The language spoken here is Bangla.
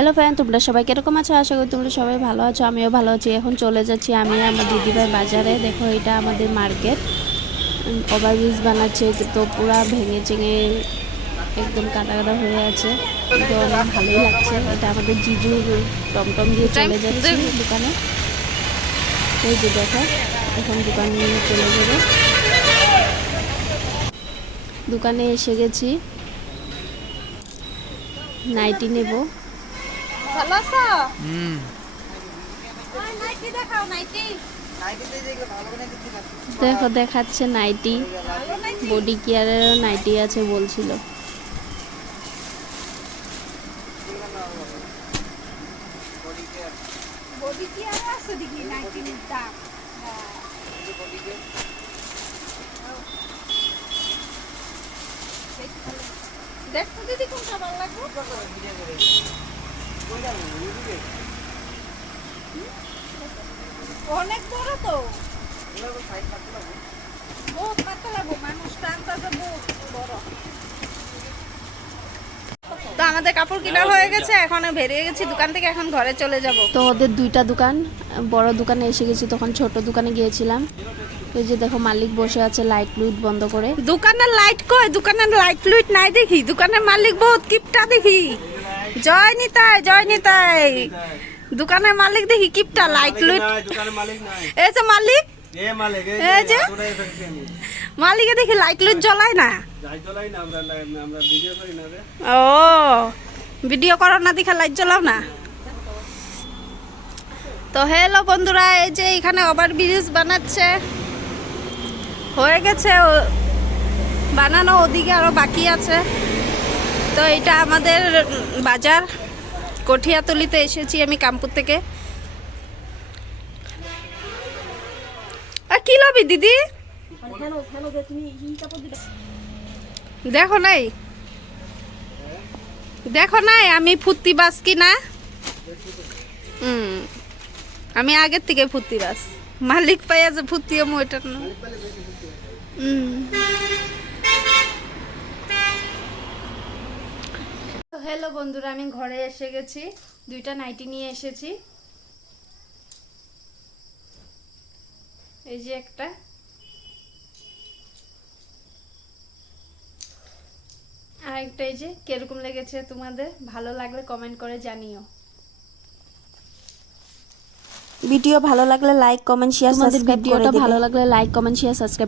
হ্যালো ফ্রেন্ড, তোমরা সবাই কিরকম আছো? আশা করি তোমরা সবাই ভালো আছো, আমিও ভালো আছি। এখন চলে যাচ্ছি আমি আমার দিদিভাই বাজারে। দেখো, এটা আমাদের মার্কেট। ওভারব্রিজ বানাচ্ছে, তো পুরা ভেঙে চেঙে একদম কাটা কাটা হয়ে আছে, কিন্তু অনেক ভালোই লাগছে। এটা আমাদের জিজু টমটম দিয়ে চলে যাচ্ছি দোকানে। এই যে দেখো, এখন দোকান নিয়ে চলে যাবে। দোকানে এসে গেছি, নাইটি নেব। ভালো আছো? নাইটি দেখাও, নাইটি। দেখো, দেখাচ্ছে নাইটি, বডি কেয়ারেরও নাইটি আছে বলছিল। বডি কেয়ার আছে দেখি নাইটির দাম। দেখো দিদি কোনটা ভালো লাগবে? অনেক বড় তো, বহুত পাতলা গো, মানুষ টানতে বহুত বড়। তো আমাদের কাপড় কিনা হয়ে গেছে, এখন বেরিয়ে গেছি দোকান থেকে, এখন ঘরে চলে যাব। তো ওদের দুইটা দোকান, বড় দোকানে এসে গেছি, তখন ছোট দোকানে গিয়েছিলাম। এই যে দেখো, মালিক বসে আছে লাইট লুইট বন্ধ করে। দোকানের লাইট কই? দোকানের লাইট লুইট নাই দেখি। দোকানের মালিক বহুত কিপটা দেখি। জয় নিতাই, জয় নিতাই। দোকানের মালিক দেখি কিপটা, লাইট লুইট। এই যে মালিক, এই যে মালিকে দেখি লাইট লুইট জ্বলায় না। ও, ভিডিও করো না দেখা লাইট জ্বলাও না। তো হ্যালো বন্ধুরা, এই যে এখানে ওভারব্রিজ বানাচ্ছে, হয়ে গেছে বানানো, ওদিকে আরো বাকি আছে। তো এটা আমাদের বাজার, কঠিয়াতলিতে এসেছি আমি কামপুর থেকে। আর কি লবি দিদি? দেখো নাই, দেখো নাই আমি ফুর্তি বাস কিনা। আমি আগের থেকে ফুর্তি বাস, মালিক পাই আছে ফুর্তিও ওইটার না। হ্যালো বন্ধুরা, আমি ঘরে এসে গেছি, দুইটা নাইটি নিয়ে এসেছি। এই যে একটা, আর একটা। এই যে কিরকম লেগেছে তোমাদের, ভালো লাগলে কমেন্ট করে জানিও। ভিডিও ভালো লাগলে লাইক কমেন্ট শেয়ার সাবস্ক্রাইব করে দিবে। ভালো লাগলে লাইক কমেন্ট শেয়ার সাবস্ক্রাইব